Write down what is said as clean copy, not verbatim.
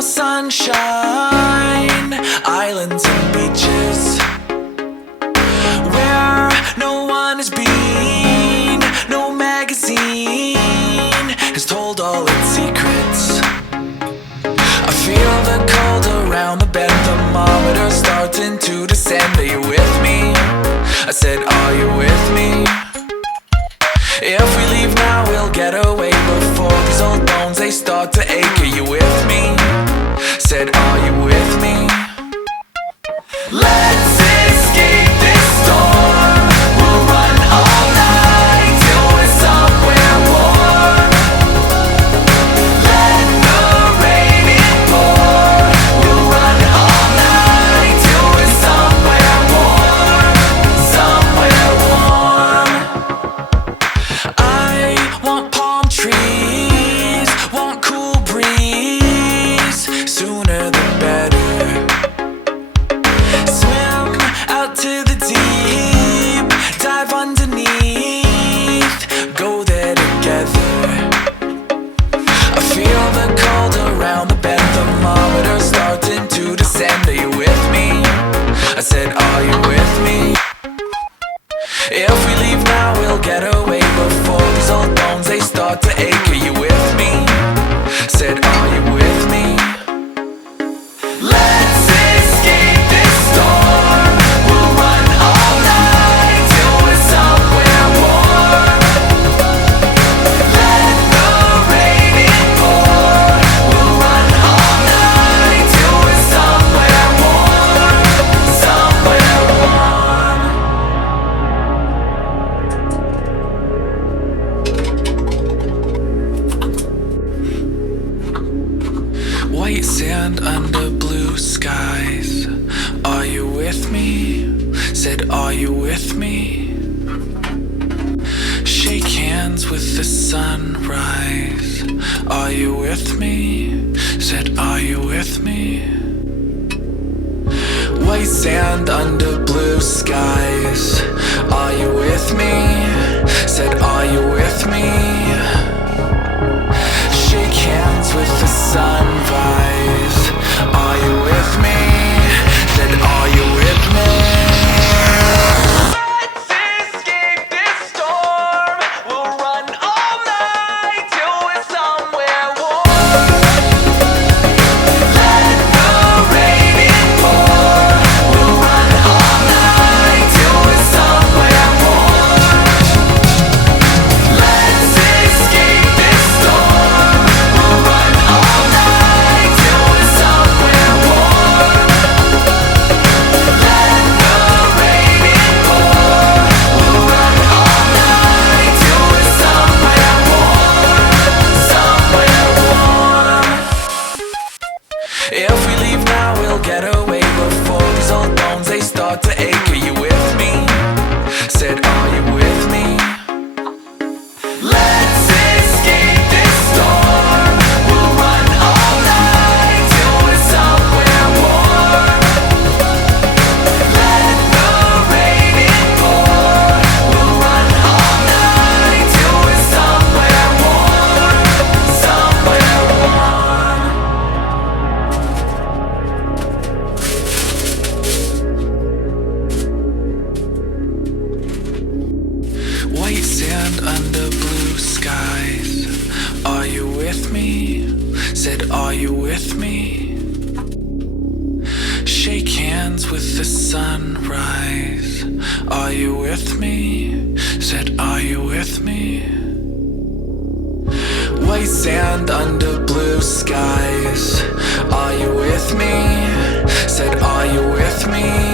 saw sunshine, islands and beaches, where no one has been, no magazine has told all its secrets. I feel the cold around the bend, thermometer starting to descend. Are you with me? I said, are you with me? If we leave now, we'll get away before these old bones, they start to ache. Are you with me? Said, are you with me? Let's escape this storm. We'll run all night till we're somewhere warm. Let the rain in pour. We'll run all night till we're somewhere warm. Somewhere warm. I want palm trees, want cool breeze, sooner the better. Swim out to the deep, dive underneath, go there together. I feel the cold around the bend, thermometer starting to descend. Are you with me? I said, are you with me? If we leave now, we'll get away before these old bones, they start to ache. Are you with me? Said, are you with me? Let's escape this storm. We'll run all night till we're somewhere warm. Let the rain in pour. We'll run all night till we're somewhere warm. Somewhere warm. White sand under blue skies. Are you with me? Said, are you with me? Shake hands with the sunrise. Are you with me? Said, are you with me? White sand under blue skies. Are you with me? Said, are you with me? Shake hands with the sunrise. Are you with me? Then are you with me? Let's escape this storm. We'll run all night till we're somewhere warm. Let the rain in pour. We'll run all night till we're somewhere warm. Let's escape this storm. We'll run all night till we're somewhere warm. Let the rain in pour. We'll run all night till we're somewhere warm. Somewhere warm. If we leave now, we'll get away before these old bones, they start to ache. Are you with me? Said, are you with me? Let's escape this storm. We'll run all night till we're somewhere warm. Let the rain in pour. We'll run all night till we're somewhere warm. Somewhere warm. White sand under blue skies. Are you with me? Said, are you with me? Shake hands with the sunrise. Are you with me? Said, are you with me? White sand under blue skies. Are you with me? Said, are you with me?